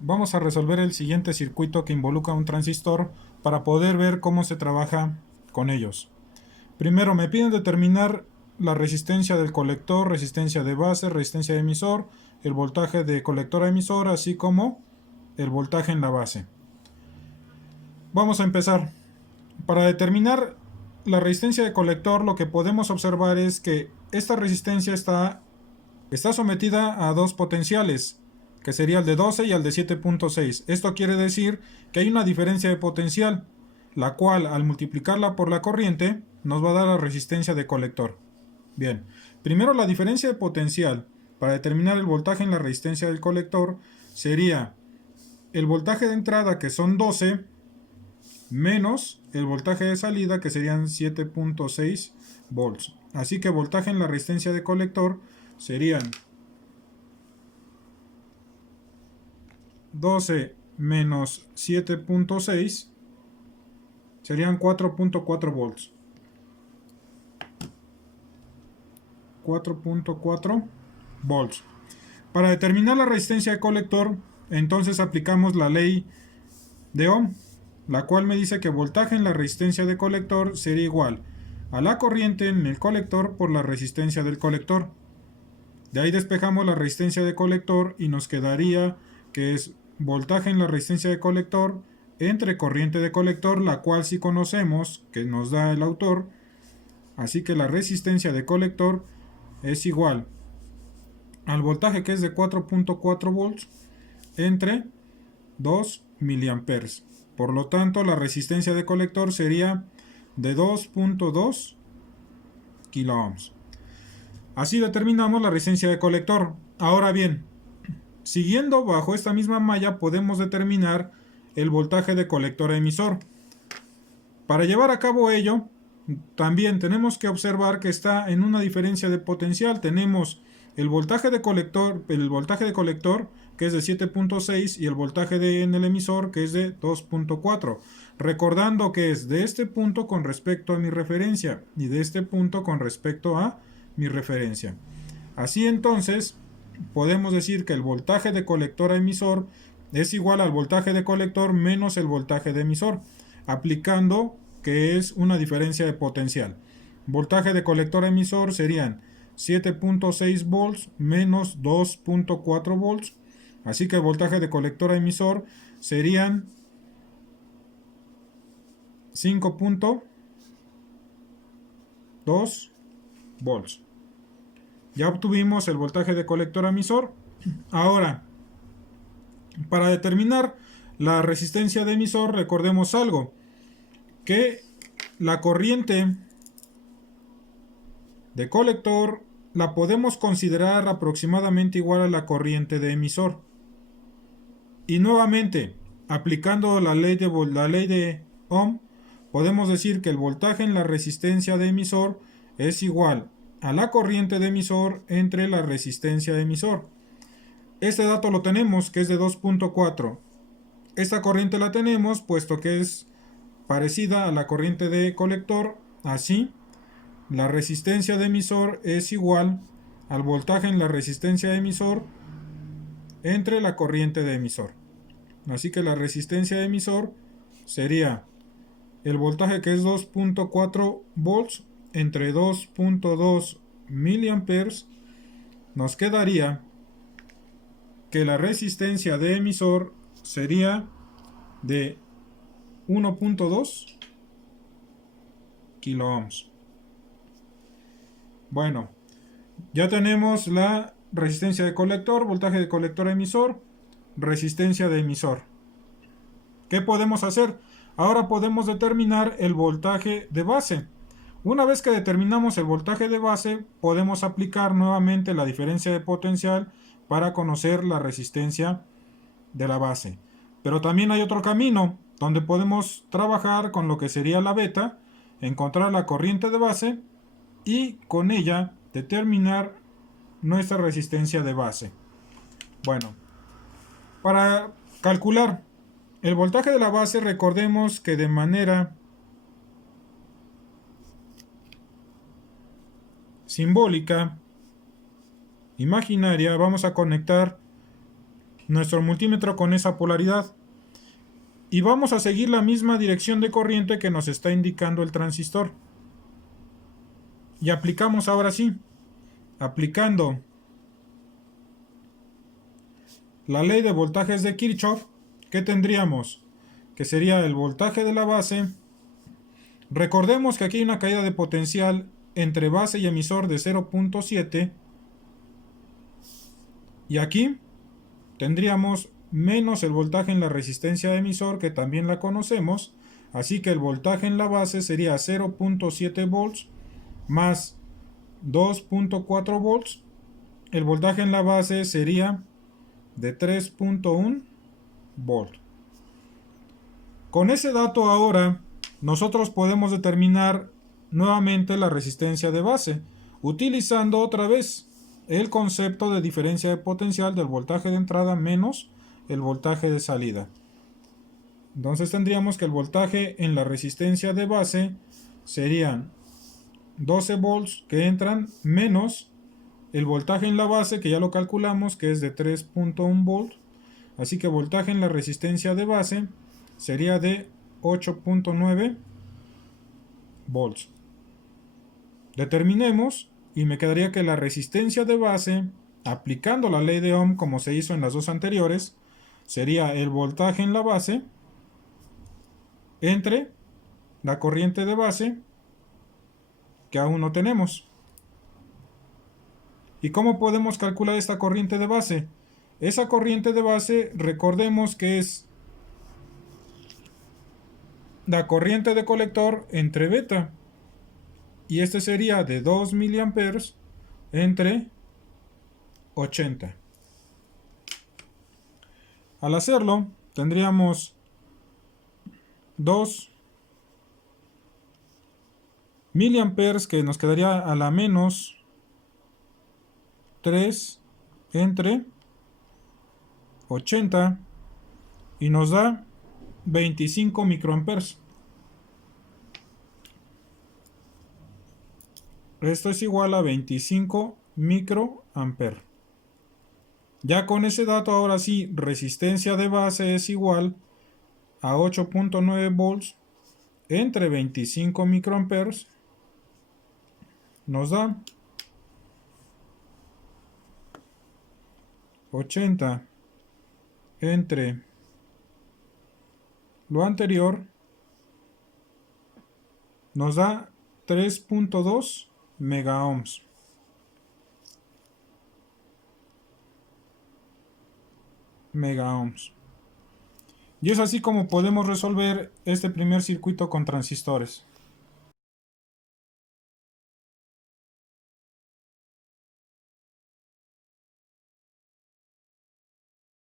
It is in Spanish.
Vamos a resolver el siguiente circuito que involucra un transistor para poder ver cómo se trabaja con ellos. Primero me piden determinar la resistencia del colector, resistencia de base, resistencia de emisor, el voltaje de colector a emisor, así como el voltaje en la base. Vamos a empezar. Para determinar la resistencia de colector, lo que podemos observar es que esta resistencia está sometida a dos potenciales, que sería el de 12 y el de 7.6. Esto quiere decir que hay una diferencia de potencial, la cual al multiplicarla por la corriente nos va a dar la resistencia de colector. Bien, primero la diferencia de potencial para determinar el voltaje en la resistencia del colector sería el voltaje de entrada, que son 12, menos el voltaje de salida, que serían 7.6 volts. Así que voltaje en la resistencia de colector serían 12 menos 7.6 serían 4.4 volts. 4.4 volts. Para determinar la resistencia de colector, entonces aplicamos la ley de Ohm, la cual me dice que voltaje en la resistencia de colector sería igual a la corriente en el colector por la resistencia del colector. De ahí despejamos la resistencia de colector y nos quedaría que es voltaje en la resistencia de colector entre corriente de colector, la cual sí conocemos, que nos da el autor. Así que la resistencia de colector es igual al voltaje, que es de 4.4 volts, entre 2 miliamperes. Por lo tanto, la resistencia de colector sería de 2.2 kilo ohms. Así determinamos la resistencia de colector. Ahora bien, siguiendo bajo esta misma malla podemos determinar el voltaje de colector a emisor. Para llevar a cabo ello, también tenemos que observar que está en una diferencia de potencial. Tenemos el voltaje de colector, que es de 7.6, y el voltaje en el emisor, que es de 2.4. Recordando que es de este punto con respecto a mi referencia y de este punto con respecto a mi referencia. Así entonces, podemos decir que el voltaje de colector a emisor es igual al voltaje de colector menos el voltaje de emisor, aplicando que es una diferencia de potencial. Voltaje de colector a emisor serían 7.6 volts menos 2.4 volts. Así que el voltaje de colector a emisor serían 5.2 volts. Ya obtuvimos el voltaje de colector a emisor. Ahora, para determinar la resistencia de emisor, recordemos algo, que la corriente de colector la podemos considerar aproximadamente igual a la corriente de emisor. Y nuevamente, aplicando la ley de Ohm, podemos decir que el voltaje en la resistencia de emisor es igual a la corriente de emisor entre la resistencia de emisor. Este dato lo tenemos, que es de 2.4. Esta corriente la tenemos puesto que es parecida a la corriente de colector. Así, la resistencia de emisor es igual al voltaje en la resistencia de emisor entre la corriente de emisor. Así que la resistencia de emisor sería el voltaje, que es 2.4 volts entre 2.2 miliamperes. Nos quedaría que la resistencia de emisor sería de 1.2 kilo ohms. Bueno, ya tenemos la resistencia de colector, voltaje de colector a emisor, resistencia de emisor. ¿Qué podemos hacer? Ahora podemos determinar el voltaje de base. Una vez que determinamos el voltaje de base, podemos aplicar nuevamente la diferencia de potencial para conocer la resistencia de la base. Pero también hay otro camino donde podemos trabajar con lo que sería la beta, encontrar la corriente de base y con ella determinar nuestra resistencia de base. Bueno, para calcular el voltaje de la base, recordemos que de manera simbólica, imaginaria, vamos a conectar nuestro multímetro con esa polaridad. Y vamos a seguir la misma dirección de corriente que nos está indicando el transistor. Y aplicamos ahora sí, aplicando la ley de voltajes de Kirchhoff, ¿qué tendríamos? Que sería el voltaje de la base. Recordemos que aquí hay una caída de potencial entre base y emisor de 0.7. Y aquí tendríamos menos el voltaje en la resistencia de emisor, que también la conocemos. Así que el voltaje en la base sería 0.7 volts más 2.4 volts. El voltaje en la base sería de 3.1 volt. Con ese dato ahora nosotros podemos determinar nuevamente la resistencia de base, utilizando otra vez el concepto de diferencia de potencial del voltaje de entrada menos el voltaje de salida. Entonces tendríamos que el voltaje en la resistencia de base serían 12 volts que entran menos el voltaje en la base, que ya lo calculamos, que es de 3.1 volts. Así que voltaje en la resistencia de base sería de 8.9 volts. Determinemos y me quedaría que la resistencia de base, aplicando la ley de Ohm como se hizo en las dos anteriores, sería el voltaje en la base entre la corriente de base, que aún no tenemos. ¿Y cómo podemos calcular esta corriente de base? Esa corriente de base, recordemos que es la corriente de colector entre beta. Y este sería de 2 miliamperes entre 80. Al hacerlo, tendríamos 2 miliamperes que nos quedaría a la menos 3 entre 80 y nos da 25 microamperes. Esto es igual a 25 microamperes. Ya con ese dato, ahora sí, resistencia de base es igual a 8.9 volts entre 25 microamperes. Nos da 80 entre lo anterior. Nos da 3.2 megaohms. Y es así como podemos resolver este primer circuito con transistores.